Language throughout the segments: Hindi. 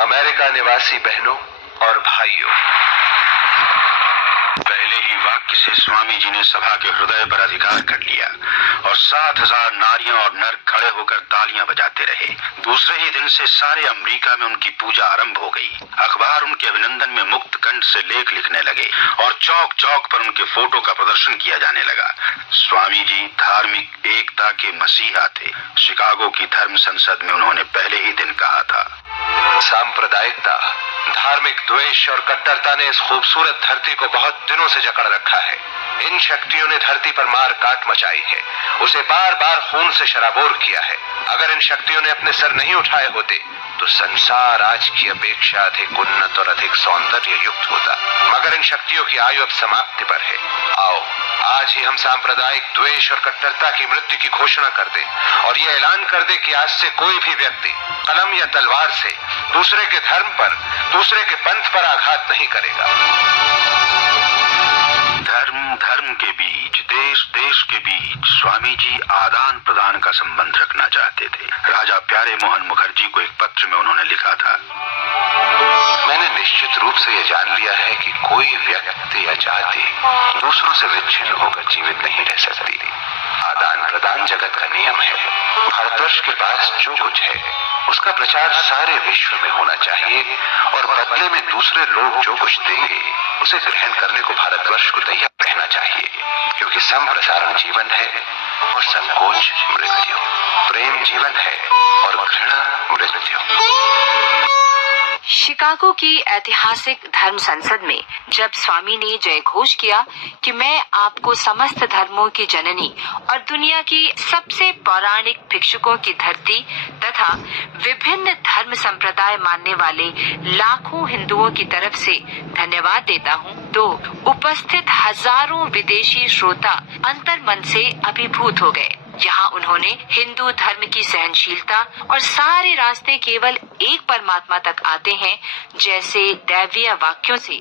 अमेरिका निवासी बहनों और भाइयों, पहले ही वाक्य से स्वामी जी ने सभा के हृदय पर अधिकार कर लिया और 7,000 नारियां और नर खड़े होकर तालियां बजाते रहे। दूसरे ही दिन से सारे अमेरिका में उनकी पूजा आरंभ हो गई। अखबार उनके अभिनंदन में मुक्त कंठ से लेख लिखने लगे और चौक चौक पर उनके फोटो का प्रदर्शन किया जाने लगा। स्वामी जी धार्मिक एकता के मसीहा थे। शिकागो की धर्म संसद में उन्होंने पहले ही दिन कहा था, सांप्रदायिकता, धार्मिक द्वेष और कट्टरता ने इस खूबसूरत धरती को बहुत दिनों से जकड़ रखा है। इन शक्तियों ने धरती पर मार काट मचाई है, उसे बार बार खून से शराबोर किया है। अगर इन शक्तियों ने अपने सर नहीं उठाए होते तो संसार आज की अपेक्षा अधिक उन्नत और अधिक सौंदर्य युक्त होता, मगर इन शक्तियों की आयु अब समाप्ति पर है। आओ आज ही हम सांप्रदायिक द्वेष और कट्टरता की मृत्यु की घोषणा कर दें और ये ऐलान कर दें कि आज से कोई भी व्यक्ति कलम या तलवार से दूसरे के धर्म पर, दूसरे के पंथ पर आघात नहीं करेगा। धर्म के बीच, देश के बीच स्वामी जी आदान प्रदान का संबंध रखना चाहते थे। राजा प्यारे मोहन मुखर्जी को एक पत्र में उन्होंने लिखा था, मैंने निश्चित रूप से यह जान लिया है कि कोई व्यक्ति या जाति दूसरों से विच्छिन्न होकर जीवित नहीं रह सकती। आदान प्रदान जगत का नियम है। भारतवर्ष के पास जो कुछ है उसका प्रचार सारे विश्व में होना चाहिए और बदले में दूसरे लोग जो कुछ देंगे उसे ग्रहण करने को भारतवर्ष को तैयार रहना चाहिए, क्योंकि संप्रसारण जीवन है और संकोच मृत्यु, प्रेम जीवन है और घृणा मृत्यु। शिकागो की ऐतिहासिक धर्म संसद में जब स्वामी ने जय घोष किया कि मैं आपको समस्त धर्मों की जननी और दुनिया की सबसे पौराणिक भिक्षुकों की धरती तथा विभिन्न धर्म संप्रदाय मानने वाले लाखों हिंदुओं की तरफ से धन्यवाद देता हूँ, तो उपस्थित हजारों विदेशी श्रोता अंतर्मन से अभिभूत हो गए। जहाँ उन्होंने हिंदू धर्म की सहनशीलता और सारे रास्ते केवल एक परमात्मा तक आते हैं जैसे दैवीय वाक्यों से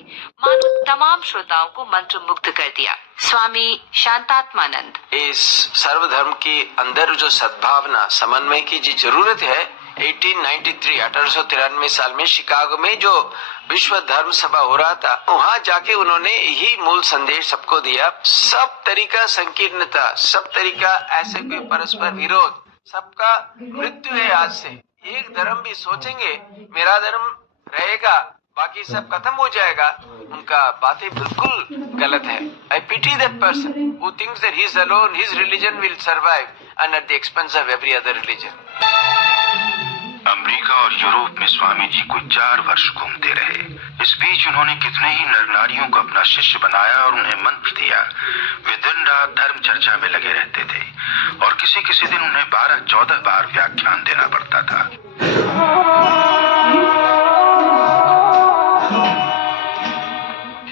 मानो तमाम श्रोताओं को मंत्रमुग्ध कर दिया। स्वामी शांतात्मानंद, इस सर्वधर्म के अंदर जो सद्भावना समन्वय की जी जरूरत है, 1893 साल में शिकागो में जो विश्व धर्म सभा हो रहा था, वहाँ जाके उन्होंने यही मूल संदेश सबको दिया। सब तरीका संकीर्णता, सब तरीका ऐसे कोई परस्पर विरोध, सबका मृत्यु है। आज से एक धर्म भी सोचेंगे मेरा धर्म रहेगा बाकी सब खत्म हो जाएगा, उनका बातें बिल्कुल गलत है। I pity that person who thinks that he is alone, his religion will survive and at the expense of every other religion. America और यूरोप में स्वामी जी कुछ 4 वर्ष घूमते रहे। इस बीच उन्होंने कितने ही नर नारियों को अपना शिष्य बनाया और उन्हें मंत्र दिया। वे दिन रात धर्म चर्चा में लगे रहते थे और किसी किसी दिन उन्हें 12-14 बार व्याख्यान देना पड़ता था।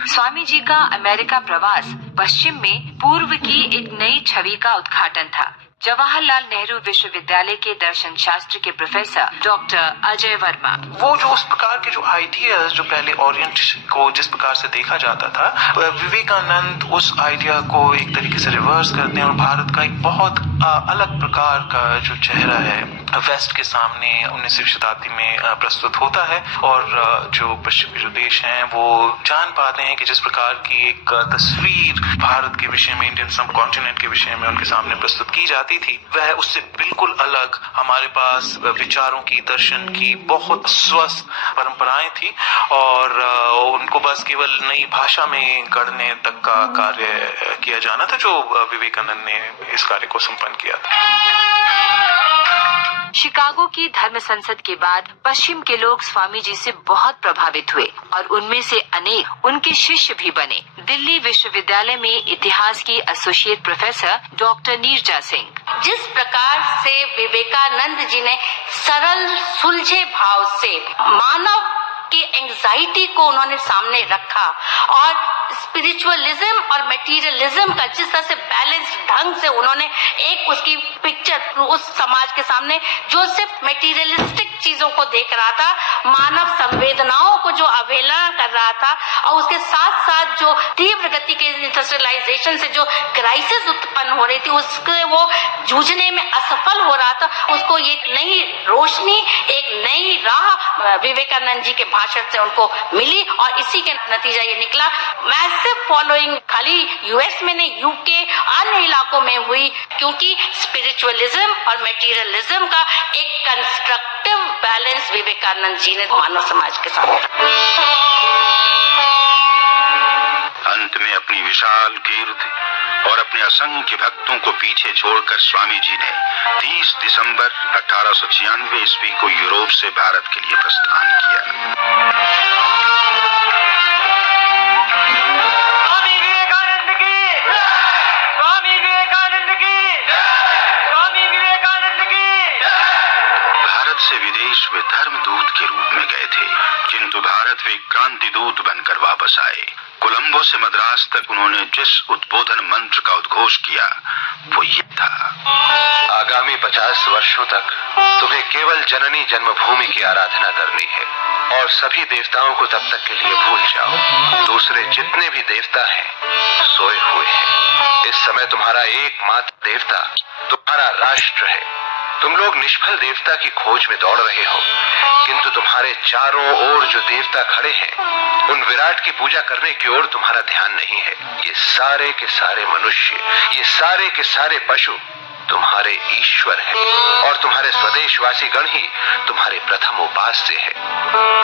स्वामी जी का अमेरिका प्रवास पश्चिम में पूर्व की एक नई छवि का उद्घाटन था। जवाहरलाल नेहरू विश्वविद्यालय के दर्शन शास्त्र के प्रोफेसर डॉक्टर अजय वर्मा, वो जो उस प्रकार के जो आइडियाज जो पहले ओरिएंट को जिस प्रकार से देखा जाता था, विवेकानंद उस आइडिया को एक तरीके से रिवर्स करते हैं और भारत का एक बहुत अलग प्रकार का जो चेहरा है वेस्ट के सामने 19वीं शताब्दी में प्रस्तुत होता है। और जो पश्चिमी जो देश हैं वो जान पाते हैं कि जिस प्रकार की एक तस्वीर भारत के विषय में, इंडियन सब कॉन्टिनेंट के विषय में उनके सामने प्रस्तुत की जाती थी, वह उससे बिल्कुल अलग हमारे पास विचारों की, दर्शन की बहुत स्वस्थ परंपराएं थी और उनको बस केवल नई भाषा में गढ़ने तक का कार्य किया जाना था, जो विवेकानंद ने इस कार्य को संपन्न किया था। शिकागो की धर्म संसद के बाद पश्चिम के लोग स्वामी जी से बहुत प्रभावित हुए और उनमें से अनेक उनके शिष्य भी बने। दिल्ली विश्वविद्यालय में इतिहास की associate professor doctor Neerja Singh, जिस प्रकार से विवेकानंद जी ने सरल सुलझे भाव से मानव की एंजाइटी को उन्होंने सामने रखा और स्पिरिचुअलिज्म और मटेरियलिज्म का जिस तरह से बैलेंस ढंग से उन्होंने एक उसकी पिक्चर उस समाज के सामने जो सिर्फ मटेरियलिस्टिक चीजों को देख रहा था, मानव संवेदनाओं को जो अवहेलना कर रहा था और उसके साथ साथ जो तीव्र गति के इंडस्ट्रियलाइजेशन से जो क्राइसिस उत्पन्न हो रही थी उसके वो जूझने में असफल हो रहा था, उसको एक नई रोशनी, एक नई राह विवेकानंद जी के भाषण से उनको मिली और इसी के नतीजा ये निकला। मैसिव फॉलोइंग खाली यूएस में नहीं, यूके अन्य इलाकों में हुई, क्योंकि स्पिरिचुअलिज्म और मटेरियलिज्म का एक कंस्ट्रक्टिव बैलेंस विवेकानंद जी ने मानव समाज के सामने रखा। अंत में अपनी विशाल कीर्ति और अपने असंख्य भक्तों को पीछे छोड़कर स्वामी जी ने 30 दिसंबर 1896 ईस्वी को यूरोप से भारत के लिए प्रस्थान किया। स्वामी विवेकानंद की जय! स्वामी विवेकानंद की जय! स्वामी विवेकानंद की जय! भारत से विदेश वे धर्मदूत के रूप में गए थे, किंतु भारत वे क्रांति दूत बनकर वापस आए। कोलंबो से मद्रास तक उन्होंने जिस उद्बोधन मंत्र का उद्घोष किया वो ये था: आगामी 50 वर्षों तक तुम्हें केवल जननी जन्मभूमि की आराधना करनी है और सभी देवताओं को तब तक के लिए भूल जाओ। दूसरे जितने भी देवता हैं सोए हुए हैं। इस समय तुम्हारा एकमात्र देवता तुम्हारा राष्ट्र है। तुम लोग निष्फल देवता की खोज में दौड़ रहे हो, किंतु तुम्हारे चारों ओर जो देवता खड़े हैं उन विराट की पूजा करने की ओर तुम्हारा ध्यान नहीं है। ये सारे के सारे मनुष्य, ये सारे के सारे पशु तुम्हारे ईश्वर हैं और तुम्हारे स्वदेशवासी गण ही तुम्हारे प्रथम उपास्य है।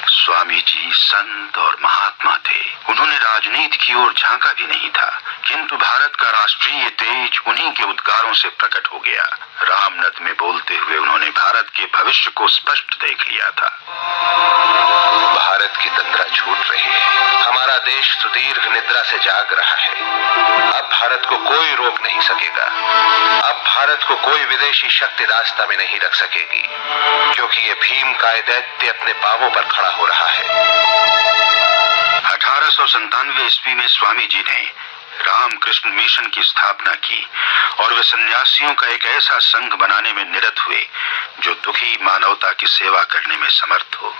स्वामी जी संत और महात्मा थे। उन्होंने राजनीति की ओर झांका भी नहीं था, किंतु भारत का राष्ट्रीय तेज उन्हीं के उद्गारों से प्रकट हो गया। रामनद में बोलते हुए उन्होंने भारत के भविष्य को स्पष्ट देख लिया था। भारत की तंद्रा छूट रही है। हमारा देश सुदीर्घ निद्रा से जाग रहा है। अब भारत को कोई रोक नहीं सकेगा। अब भारत को कोई विदेशी शक्ति रास्ता में नहीं रख सकेगी, क्योंकि ये भीम का दैत्य अपने पांवों पर खड़ा हो रहा है। 1897 ईस्वी में स्वामी जी ने रामकृष्ण मिशन की स्थापना की और वे सन्यासियों का एक ऐसा संघ बनाने में निरत हुए जो दुखी मानवता की सेवा करने में समर्थ हो।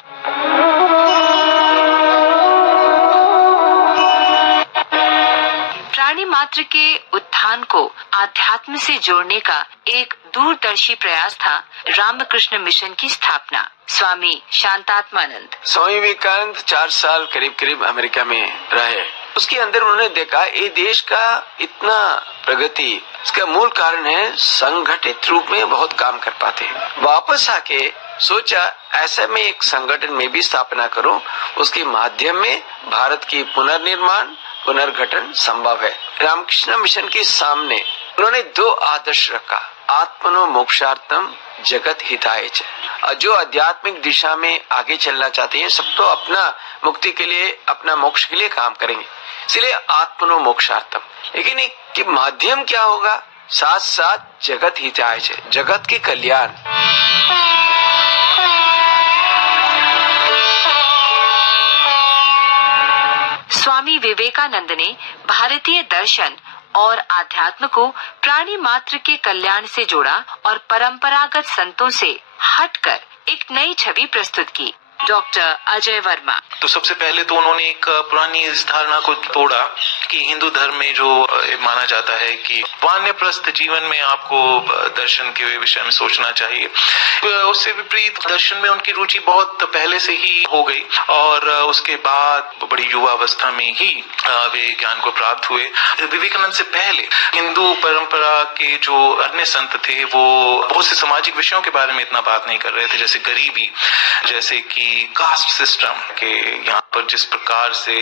प्राणी मात्र के उत्थान को आध्यात्म से जोड़ने का एक दूरदर्शी प्रयास था रामकृष्ण मिशन की स्थापना। स्वामी शांतात्मानंद। स्वामी विवेकानंद 4 साल करीब अमेरिका में रहे। उसके अंदर उन्होंने देखा ये देश का इतना प्रगति, इसका मूल कारण है संगठित रूप में बहुत काम कर पाते हैं। वापस आके सोचा ऐसे में एक संगठन में भी स्थापना करूं, उसके माध्यम में भारत की पुनर्निर्माण पुनर्गठन संभव है। रामकृष्ण मिशन के सामने उन्होंने 2 आदर्श रखा: आत्मनो मोक्षार्थम जगत हिताय च। जो आध्यात्मिक दिशा में आगे चलना चाहते हैं सब तो अपना मुक्ति के लिए, अपना मोक्ष के लिए काम करेंगे, इसलिए आत्मनो मोक्षार्थम। लेकिन इसके माध्यम क्या होगा? साथ साथ जगत हिताय च, जगत के कल्याण। स्वामी विवेकानंद ने भारतीय दर्शन और आध्यात्म को प्राणी मात्र के कल्याण से जोड़ा और परंपरागत संतों से हटकर एक नई छवि प्रस्तुत की। डॉक्टर अजय वर्मा। तो सबसे पहले तो उन्होंने एक पुरानी इस धारणा को तोड़ा कि हिंदू धर्म में जो माना जाता है कि वानप्रस्थ जीवन में आपको दर्शन के विषय में सोचना चाहिए। उससे विपरीत दर्शन में उनकी रुचि बहुत पहले से ही हो गई और उसके बाद बड़ी युवा अवस्था में ही वे ज्ञान को प्राप्त हुए। विवेकानंद से पहले हिंदू परंपरा के जो अन्य संत थे वो बहुत से सामाजिक विषयों के बारे में इतना बात नहीं कर रहे थे, जैसे गरीबी, जैसे कि कास्ट सिस्टम के यहाँ पर जिस प्रकार से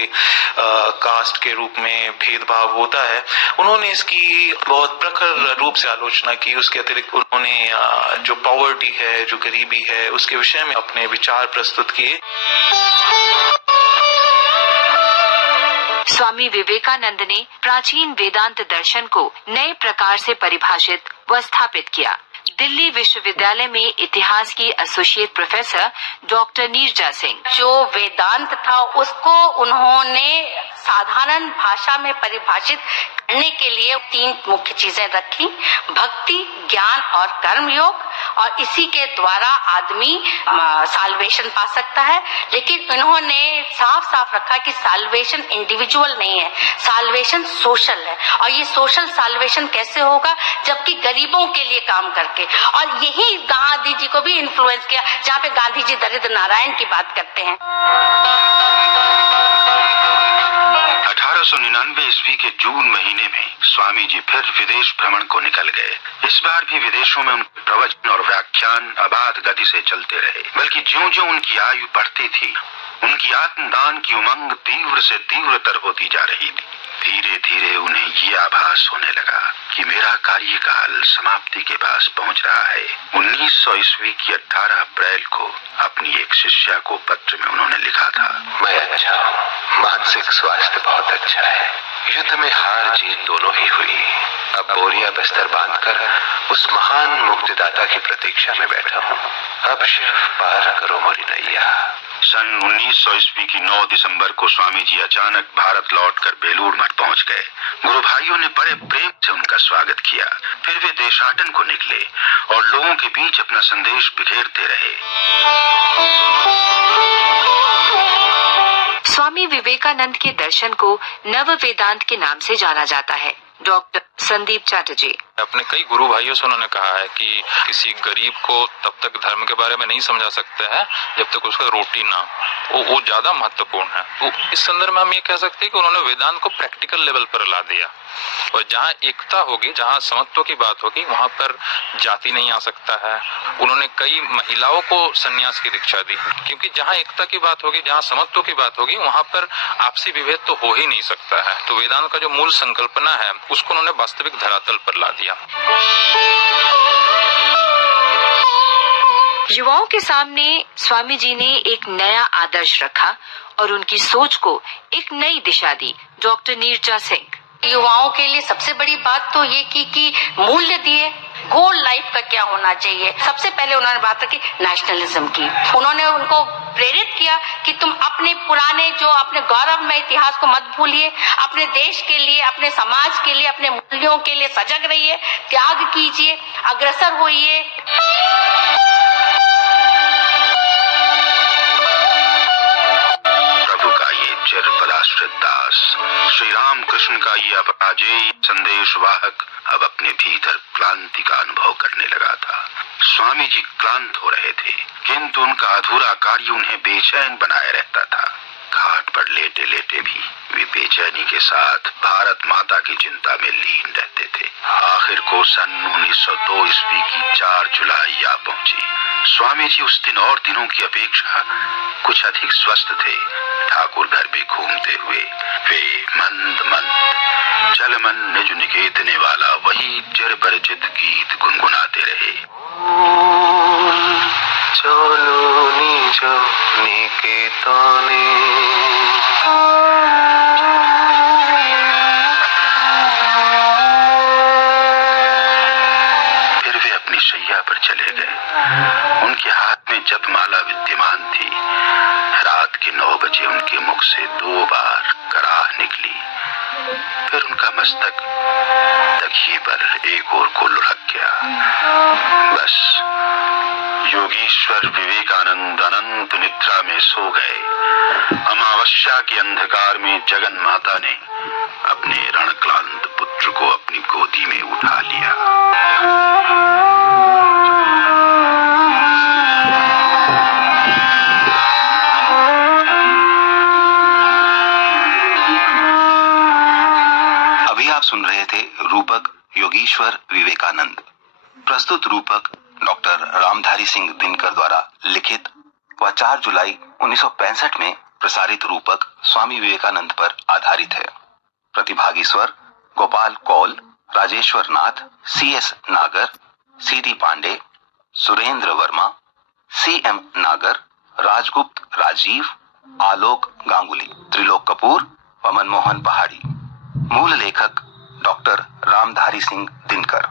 कास्ट के रूप में भेदभाव होता है, उन्होंने इसकी बहुत प्रखर रूप से आलोचना की। उसके अतिरिक्त उन्होंने जो पॉवर्टी है, जो गरीबी है, उसके विषय में अपने विचार प्रस्तुत किए। स्वामी विवेकानंद ने प्राचीन वेदांत दर्शन को नए प्रकार से परिभाषित व स्थापित किया। दिल्ली विश्वविद्यालय में इतिहास की associate professor doctor Neerja Singh जो वेदांत था उसको उन्होंने साधारण भाषा में परिभाषित करने के लिए 3 मुख्य चीजें रखी, भक्ति, ज्ञान और कर्म योग, और इसी के द्वारा आदमी साल्वेशन पा सकता है। लेकिन इन्होंने साफ साफ रखा कि साल्वेशन इंडिविजुअल नहीं है, साल्वेशन सोशल है। और ये सोशल साल्वेशन कैसे होगा, जबकि गरीबों के लिए काम करके। और यही गांधी जी को भी इन्फ्लुएंस किया, जहाँ पे गांधी जी दरिद्र नारायण की बात करते हैं। 1899 ईस्वी के जून महीने में स्वामी जी फिर विदेश भ्रमण को निकल गए। इस बार भी विदेशों में उनके प्रवचन और व्याख्यान अबाध गति से चलते रहे, बल्कि ज्यों-ज्यों उनकी आयु बढ़ती थी, उनकी आत्मदान की उमंग तीव्र से तीव्रतर होती जा रही थी। धीरे धीरे उन्हें ये आभास होने लगा कि मेरा कार्यकाल समाप्ति के पास पहुंच रहा है। 1900 ईस्वी की 18 अप्रैल को अपनी एक शिष्या को पत्र में उन्होंने लिखा था, मैं अच्छा हूँ, मानसिक स्वास्थ्य बहुत अच्छा है। युद्ध में हार जीत दोनों ही हुई। अब बोरिया बिस्तर बांधकर उस महान मुक्तिदाता की प्रतीक्षा में बैठा हूँ। अब सिर्फ पार करो मोरी नैया। सन 1900 ईस्वी की 9 दिसंबर को स्वामी जी अचानक भारत लौटकर बेलूर मठ पहुंच गए। गुरु भाइयों ने बड़े प्रेम से उनका स्वागत किया। फिर वे देशाटन को निकले और लोगों के बीच अपना संदेश बिखेरते रहे। स्वामी विवेकानंद के दर्शन को नव वेदांत के नाम से जाना जाता है। डॉक्टर संदीप चैटर्जी अपने कई गुरु भाइयों से उन्होंने कहा है कि किसी गरीब को तब तक धर्म के बारे में नहीं समझा सकते हैं जब तक उसका रोटी ना हो, वो ज्यादा महत्वपूर्ण है। तो इस संदर्भ में हम ये कह सकते हैं कि उन्होंने वेदांत को प्रैक्टिकल लेवल पर ला दिया। और जहाँ एकता होगी, जहाँ समत्व की बात होगी, वहाँ पर जाति नहीं आ सकता है। उन्होंने कई महिलाओं को संन्यास की दीक्षा दी, क्योंकि जहाँ एकता की बात होगी, जहाँ समत्व की बात होगी, वहाँ पर आपसी विभेद तो हो ही नहीं सकता है। तो वेदांत का जो मूल संकल्पना है उसको उन्होंने वास्तविक धरातल पर ला दिया। युवाओं के सामने स्वामी जी ने एक नया आदर्श रखा और उनकी सोच को एक नई दिशा दी। डॉक्टर नीरजा सिंह युवाओं के लिए सबसे बड़ी बात तो ये कि मूल्य दिए, गोल लाइफ का क्या होना चाहिए। सबसे पहले उन्होंने बात रखी नेशनलिज्म की। उन्होंने उनको प्रेरित किया कि तुम अपने पुराने जो अपने गौरवमय इतिहास को मत भूलिए, अपने देश के लिए, अपने समाज के लिए, अपने मूल्यों के लिए सजग रहिए, त्याग कीजिए, अग्रसर होइए। चिरपराश्रित दास श्री राम कृष्ण का ये अपराजेय संदेश वाहक अब अपने भीतर क्लांति का अनुभव करने लगा था। स्वामी जी क्लांत हो रहे थे, किंतु उनका अधूरा कार्य उन्हें बेचैन बनाए रहता था। घाट पर लेटे लेटे भी वे बेचैनी के साथ भारत माता की चिंता में लीन रहते थे। आखिर को सन 1902 ईस्वी की 4 जुलाई आ पहुंची। स्वामी जी उस दिन और दिनों की अपेक्षा कुछ अधिक स्वस्थ थे। ठाकुर घर में घूमते हुए वे मंद मंद चल मन निज निकेतने वाला वही चिर परिचित गीत गुनगुनाते रहे। चलो निज निकेतने फिर वे अपनी शैया पर चले गए। उनके हाथ में जपमाला विद्यमान थी। रात के 9 बजे उनके मुख से 2 बार कराह निकली। फिर उनका मस्तक तकिए पर एक ओर को लुढ़क गया। बस योगीश्वर विवेकानंद अनंत निद्रा में सो गए। अमावस्या के अंधकार में जगन माता ने अपने रणक्लांत पुत्र को अपनी गोदी में उठा लिया। आप सुन रहे थे रूपक योगीश्वर विवेकानंद। प्रस्तुत रूपक डॉक्टर रामधारी सिंह दिनकर द्वारा लिखित व 4 जुलाई 1965 में प्रसारित रूपक स्वामी विवेकानंद पर आधारित है। प्रतिभागी स्वर गोपाल कौल, राजेश्वर नाथ, CS नागर, CD पांडे, सुरेंद्र वर्मा, CM नागर, राजगुप्त राजीव, आलोक गांगुली, त्रिलोक कपूर व मनमोहन पहाड़ी। मूल लेखक डॉक्टर रामधारी सिंह दिनकर।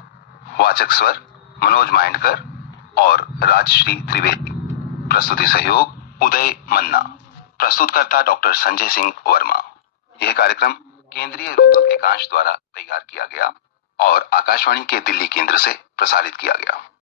वाचक स्वर मनोज माइंडकर और राजश्री त्रिवेदी। प्रस्तुति सहयोग उदय मन्ना। प्रस्तुतकर्ता डॉक्टर संजय सिंह वर्मा। यह कार्यक्रम केंद्रीय रूपक एकांश द्वारा तैयार किया गया और आकाशवाणी के दिल्ली केंद्र से प्रसारित किया गया।